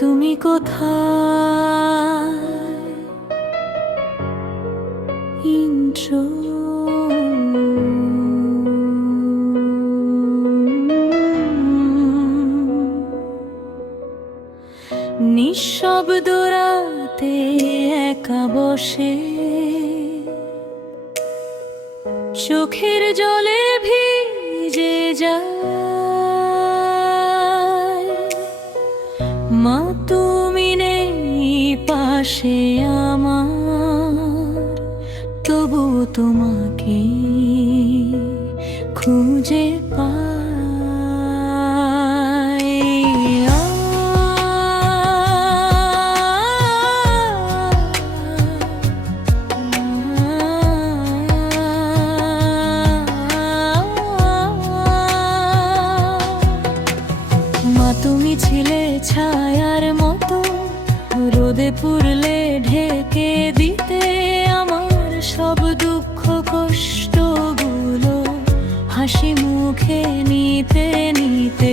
তুমি কোথায়? ইন্ট্রো। নিঃশব্দ রাতে একা বসে চোখের জলে ভিজে যায়। মা তুমি নেই পাশে আমার, তবু তোমাকে খুঁজে পাই। মা তুমি ছিলে ছায়ার মতো, রোদে পুড়লে ঢেকে দিতে আমার সব দুঃখ কষ্টগুলো, হাসি মুখে নিতে নিতে।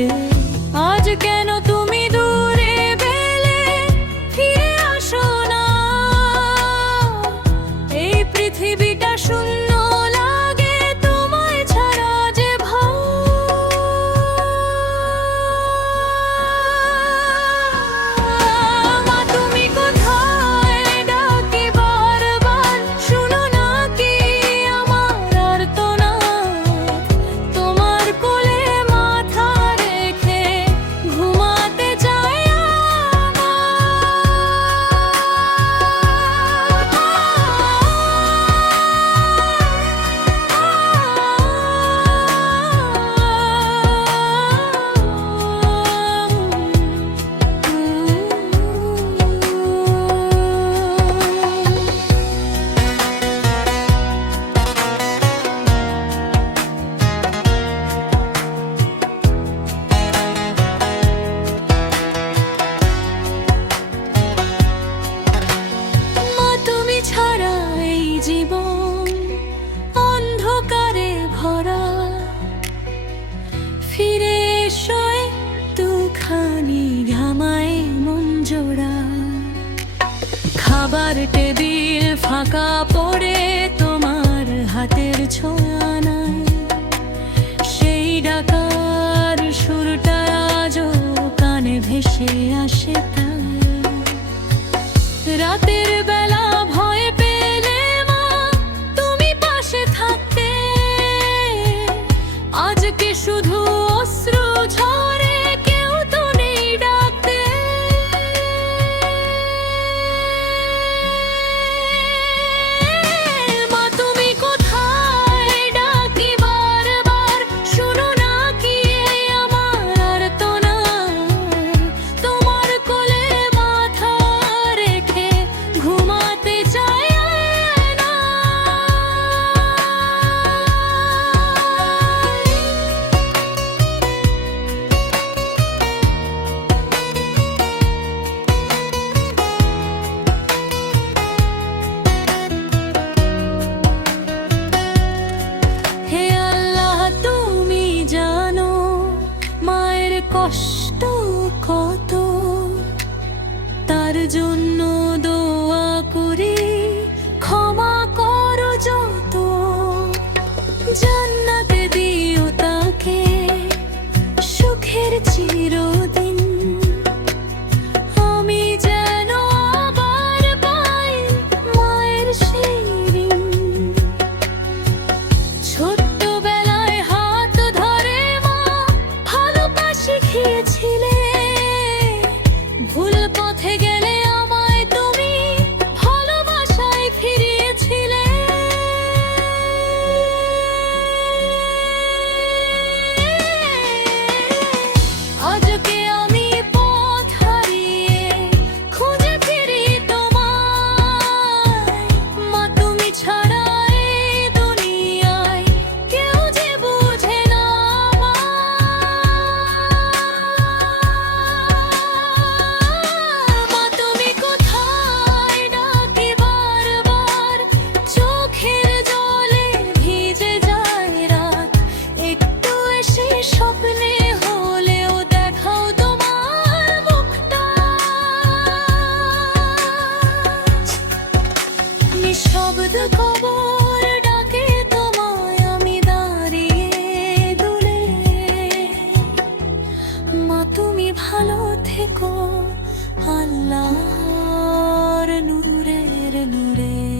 আজ কেন তুমি দূরে গেলে, ফিরে আসো না? এই পৃথিবীটা শূন্য লাগে তোমায় ছাড়া যে ভাই। মা তুমি কোথায়? ডাকি বারবার, শুনো না কি আমার আর্তনাদ? তোমার কোলে মাথা রেখে ঘুমাতে চাই জীবন অন্ধকারে ভরা। ফিরে এসো একটুখানি, ঘামায় মন জোড়া। খাবার টেবিল ফাঁকা পড়ে, তোমার হাতের ছোঁয়া নাই। সেই ডাকার সুরটা আজও কানে ভেসে আসে তাই। রাতের বেলা ভয় পেলে মা তুমি পাশে থাকতে, আজকে শুধু অশ্রু ঝরে, কেউ তো নেই ডাকতে। মা তুমি কোথায়? ডাকি বারবার, শুনো না কি আমার আর্তনাদ? তোমার কোলে মাথা রেখে ঘুমাতে চাই না। হে আল্লাহ তুমি জানো মায়ের কষ্ট কত, তার জন্য দোয়া করি ক্ষমা করো যত। জান্নাতে দিও তাকে সুখের চিরদিন, আমি যেন আবার পাই মায়ের সেই ঋণ। ছোট্টবেলায় হাত ধরে মা ভালোবাসা শিখিয়েছিলে, ভুল পথে গেলে আমায় তুমি ভালোবাসায় ফিরিয়েছিলে। আজকে আমি পথ হারিয়ে খুঁজে ফিরি তোমায়। মা তুমি ছাড়া এই দুনিয়ায় কেউ যে বুঝে না মা তুমি নূরে